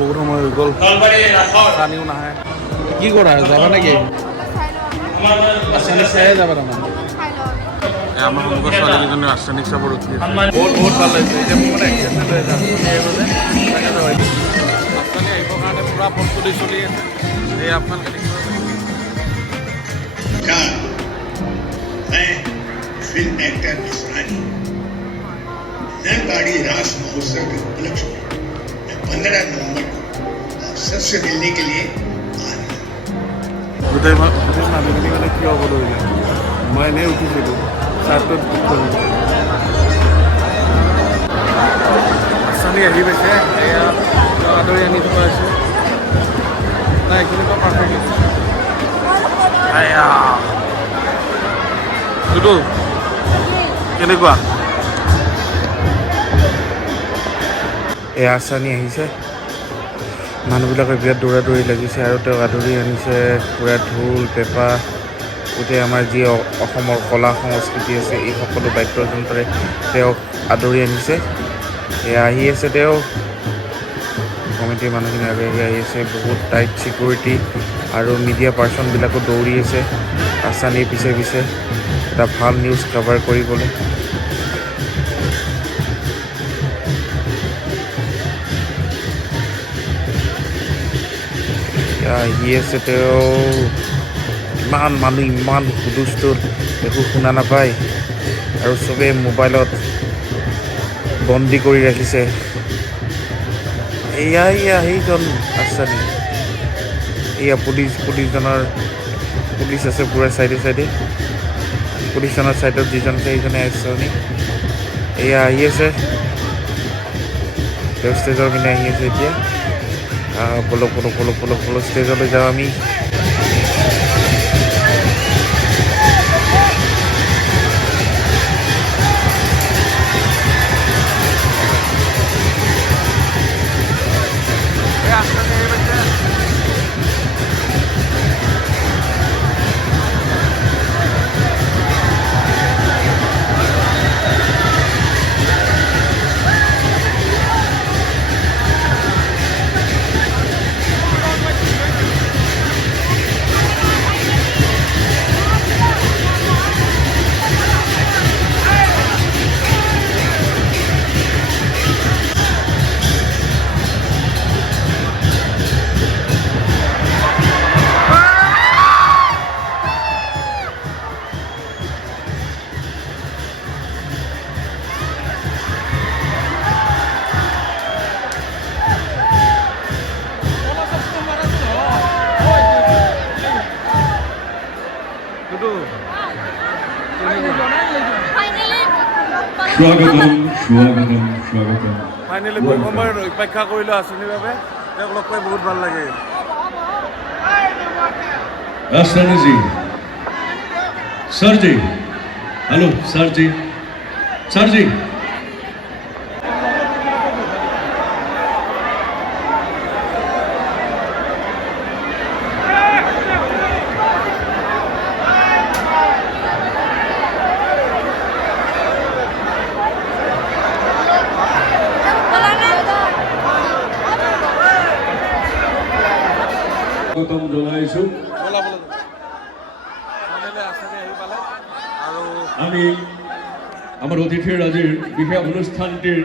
বহুত সময় হৈ গ'ল পানীও নাহে কি কৰা যাবা নেকি চাই যাবা তাৰমানে আমাৰ সন্মুখৰ ছোৱালীকেইজনী আৰ্চেনিক চাব ৰখি আছে বহুত ভাল লাগিছে এতিয়া মোৰ মানে এক্সাইটেড হৈ আছে তাকে যাব আৰ্চেনিক আহিবৰ কাৰণে পূৰা প্ৰস্তুতি চলি আছে এই আপোনালোকে দেখিব फिल्म एक्टर मिसरानी नरबाड़ी रास महोत्सव के उपलक्ष्य में 15 नवंबर को आप सबसे मिलने के लिए গোটেই মানুহখিনি মানে কি হ'ব ধৰিলে মই এনেই উঠিছিলোঁ চাৰ্টত আৰ্চেনিক আহি পাইছে এয়া আদৰি আনি থকা হৈছে নাই কেনেকুৱা পাৰফেক্ট দুটো কেনেকুৱা এই আৰ্চেনিক আহিছে মানুহবিলাকে বিৰাট দৌৰা দৌৰি লাগিছে আৰু তেওঁক আদৰি আনিছে পূৰা ঢোল পেঁপা গোটেই আমাৰ যি অসমৰ কলা সংস্কৃতি আছে এই সকলো বাদ্যযন্ত্ৰৰে তেওঁক আদৰি আনিছে এয়া আহি আছে তেওঁ কমিটিৰ মানুহখিনি আগে আগে আহি আছে বহুত টাইট ছিকিউৰিটি আৰু মিডিয়া পাৰ্চনবিলাকো দৌৰি আছে আৰ্চেনিক পিছে পিছে এটা ভাল নিউজ কভাৰ কৰিবলৈ আহি আছে তেওঁ ইমান মানুহ ইমান হুলস্থুল একো শুনা নাপায় আৰু চবেই মোবাইলত বন্দী কৰি ৰাখিছে এয়া সেইজন আৰ্চেনিক এয়া পুলিচজনৰ পুলিচ আছে পূৰা চাইডে পুলিচজনৰ চাইডত যিজন আছে সেইজনে আৰ্চেনিক এয়া আহি আছে তেওঁ ষ্টেজৰ পিনে আহি আছে এতিয়া বলক ষ্টেজলৈ যাওঁ আমি স্বাগতম ফাইনেলি বহু সময় অপেক্ষা কৰিলোঁ আৰ্চেনিকৰ বাবে তেওঁক লগ পাই বহুত ভাল লাগে आसरानी जी सर जी हेलो सर जी স্বাগতম জনাইছোঁ আমি আমাৰ অতিথিৰ আজিৰ বিশেষ অনুষ্ঠানটিৰ